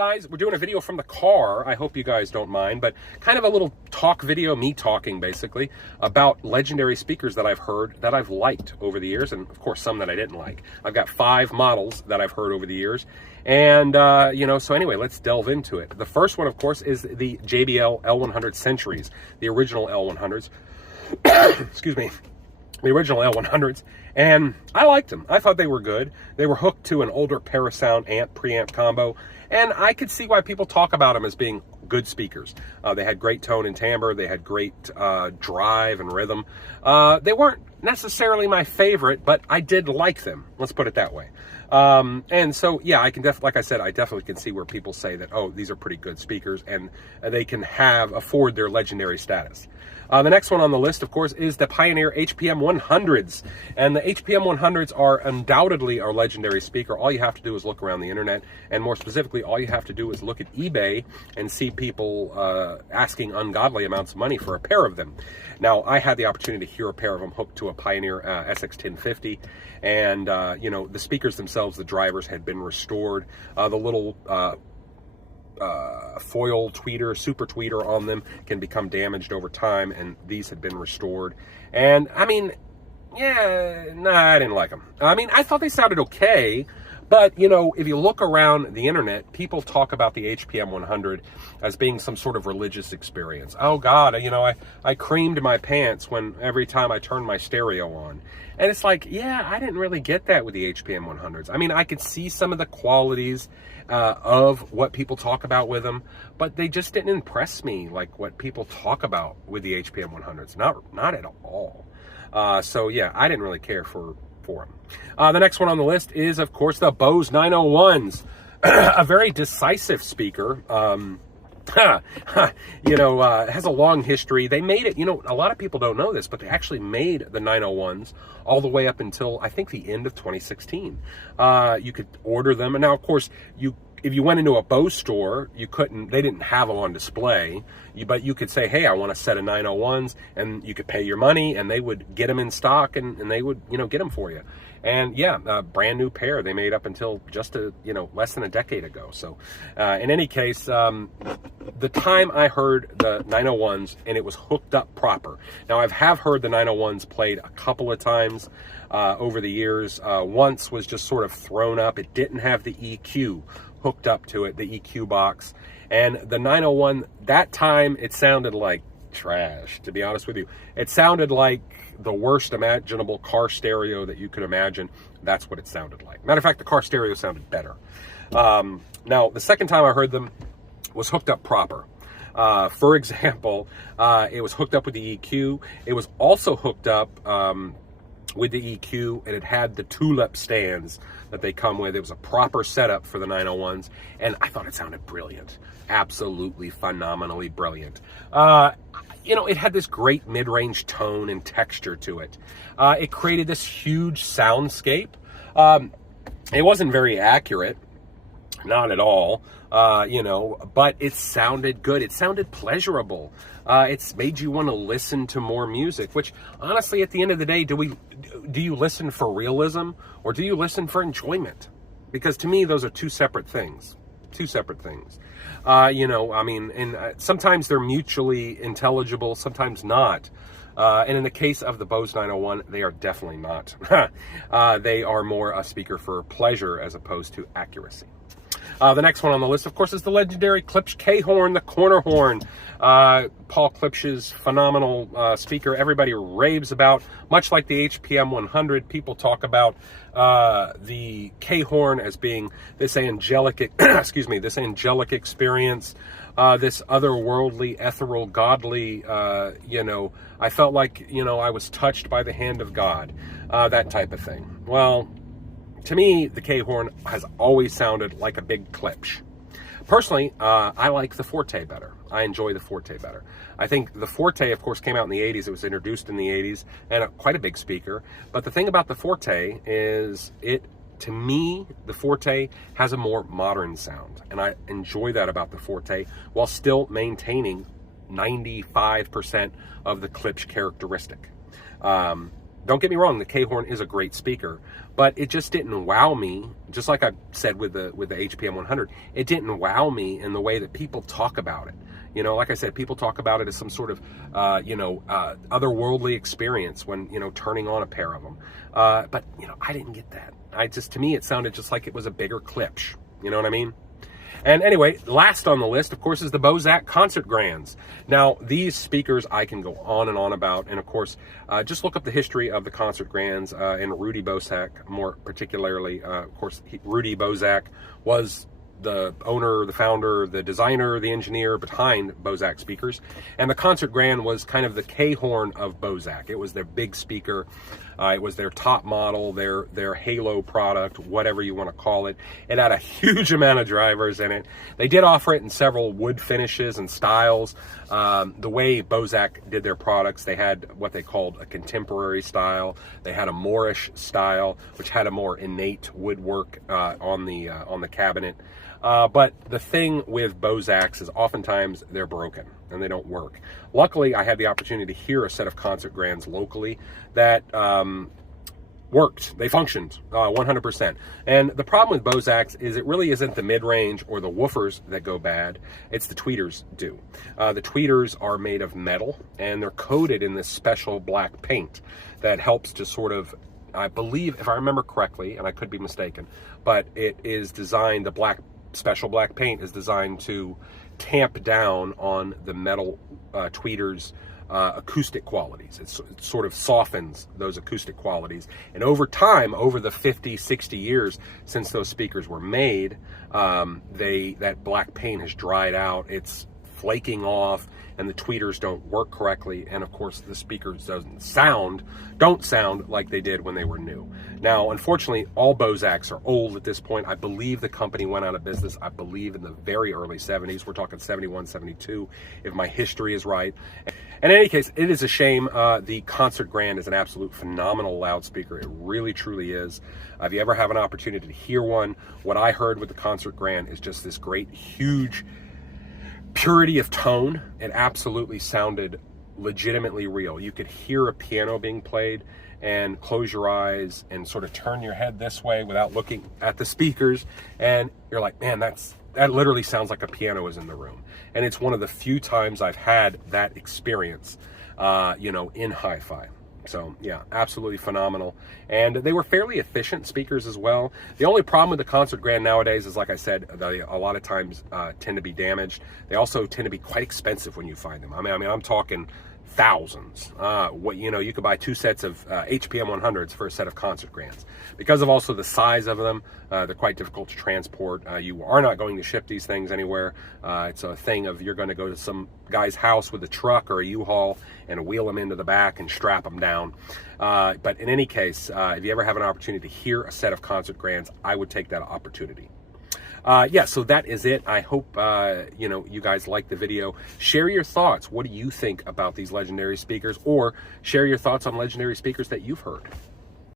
guys, we're doing a video from the car. I hope you guys don't mind, but kind of a little talk video, me talking basically about legendary speakers that I've heard that I've liked over the years, and of course some that I didn't like. I've got 5 models that I've heard over the years, and so anyway, let's delve into it. The first one, of course, is the JBL L100 Centuries, the original L100s. Excuse me. The original L100s, and I liked them. I thought they were good. They were hooked to an older Parasound amp preamp combo, and I could see why people talk about them as being good speakers. They had great tone and timbre. They had great drive and rhythm. They weren't necessarily my favorite, but I did like them. Let's put it that way. And so, yeah, I can like I said, I definitely can see where people say that, oh, these are pretty good speakers, and they can afford their legendary status. The next one on the list, of course, is the Pioneer HPM 100s. And the HPM 100s are undoubtedly our legendary speaker. All you have to do is look around the internet, and more specifically, all you have to do is look at eBay and see people asking ungodly amounts of money for a pair of them. Now, I had the opportunity to hear a pair of them hooked to a Pioneer SX1050, and the speakers themselves, the drivers had been restored. The little foil tweeter, super tweeter on them can become damaged over time, and these had been restored. And I mean, yeah, nah, I didn't like them. I mean, I thought they sounded okay, but if you look around the internet, people talk about the HPM 100 as being some sort of religious experience. Oh God, I creamed my pants every time I turned my stereo on. And it's like, yeah, I didn't really get that with the HPM 100s. I mean, I could see some of the qualities of what people talk about with them, but they just didn't impress me like what people talk about with the HPM 100s. Not at all. So yeah, I didn't really care for them. The next one on the list is, of course, the Bose 901s, a very decisive speaker. Has a long history. They made it, a lot of people don't know this, but they actually made the 901s all the way up until, I think, the end of 2016. You could order them. And now, of course, if you went into a Bose store, they didn't have them on display, but you could say, hey, I want a set of 901s, and you could pay your money, and they would get them in stock, and they would, get them for you. And yeah, a brand new pair they made up until just less than a decade ago. So in any case, the time I heard the 901s and it was hooked up proper. Now, I have heard the 901s played a couple of times over the years. Once was just sort of thrown up. It didn't have the EQ hooked up to it, the EQ box. And the 901, that time, it sounded like trash, to be honest with you. It sounded like the worst imaginable car stereo that you could imagine. That's what it sounded like. Matter of fact, the car stereo sounded better. Now, the second time I heard them was hooked up proper. For example, it was hooked up with the EQ. It was also hooked up with the EQ, and it had the tulip stands that they come with. It was a proper setup for the 901s, and I thought it sounded brilliant. Absolutely phenomenally brilliant. It had this great mid-range tone and texture to it. It created this huge soundscape. It wasn't very accurate, not at all, but it sounded good. It sounded pleasurable. It's made you want to listen to more music, which honestly, at the end of the day, do you listen for realism or do you listen for enjoyment? Because to me, those are two separate things. Sometimes they're mutually intelligible, sometimes not. And in the case of the Bose 901, they are definitely not. They are more a speaker for pleasure as opposed to accuracy. The next one on the list, of course, is the legendary Klipsch K-horn, the corner horn. Paul Klipsch's phenomenal speaker. Everybody raves about, much like the HPM 100. People talk about the K-horn as being this angelic, this angelic experience, this otherworldly, ethereal, godly. I felt like I was touched by the hand of God, that type of thing. Well, to me, the K-horn has always sounded like a big Klipsch. Personally, I like the Forte better. I enjoy the Forte better. I think the Forte, of course, came out in the 80s. It was introduced in the 80s, and quite a big speaker. But the thing about the Forte is to me, the Forte has a more modern sound. And I enjoy that about the Forte, while still maintaining 95% of the Klipsch characteristic. don't get me wrong, the K-horn is a great speaker, but it just didn't wow me. Just like I said with the HPM 100, it didn't wow me in the way that people talk about it. You know, like I said, people talk about it as some sort of, otherworldly experience when, turning on a pair of them. But, I didn't get that. To me, it sounded just like it was a bigger Klipsch. You know what I mean? And anyway, last on the list, of course, is the Bozak Concert Grands. Now, these speakers I can go on and on about. And of course, just look up the history of the Concert Grands and Rudy Bozak, more particularly. Of course, Rudy Bozak was the owner, the founder, the designer, the engineer behind Bozak speakers. And the Concert Grand was kind of the K-horn of Bozak. It was their big speaker. It was their top model, their halo product, whatever you want to call it. It had a huge amount of drivers in it. They did offer it in several wood finishes and styles. The way Bozak did their products, they had what they called a contemporary style. They had a Moorish style, which had a more innate woodwork on the cabinet. But the thing with Bozaks is oftentimes they're broken and they don't work. Luckily, I had the opportunity to hear a set of Concert Grands locally that worked. They functioned 100%. And the problem with Bozaks is it really isn't the mid-range or the woofers that go bad. It's the tweeters do. The tweeters are made of metal and they're coated in this special black paint that helps to sort of, I believe, if I remember correctly, and I could be mistaken, but it is designed, special black paint is designed to tamp down on the metal tweeters' acoustic qualities. It sort of softens those acoustic qualities. And over time, over the 50, 60 years since those speakers were made, that black paint has dried out. It's flaking off and the tweeters don't work correctly, and of course the speakers don't sound like they did when they were new. Now, unfortunately, all Bozaks are old at this point. I believe the company went out of business, I believe, in the very early 70s. We're talking 71, 72, if my history is right. And in any case, it is a shame. The Concert Grand is an absolute phenomenal loudspeaker. It really, truly is. If you ever have an opportunity to hear one, what I heard with the Concert Grand is just this great, huge purity of tone. It absolutely sounded legitimately real. You could hear a piano being played, and close your eyes and sort of turn your head this way without looking at the speakers, and you're like, man, that literally sounds like a piano is in the room. And it's one of the few times I've had that experience, in hi-fi. So yeah, absolutely phenomenal. And they were fairly efficient speakers as well. The only problem with the Concert Grand nowadays is, like I said, they a lot of times tend to be damaged. They also tend to be quite expensive when you find them. I mean, I'm talking thousands. You could buy 2 sets of HPM 100s for a set of Concert Grands. Because of also the size of them, they're quite difficult to transport. You are not going to ship these things anywhere. It's a thing of you're going to go to some guy's house with a truck or a U-Haul and wheel them into the back and strap them down. But in any case, if you ever have an opportunity to hear a set of Concert Grands, I would take that opportunity. So that is it. I hope, you guys like the video. Share your thoughts. What do you think about these legendary speakers? Or share your thoughts on legendary speakers that you've heard.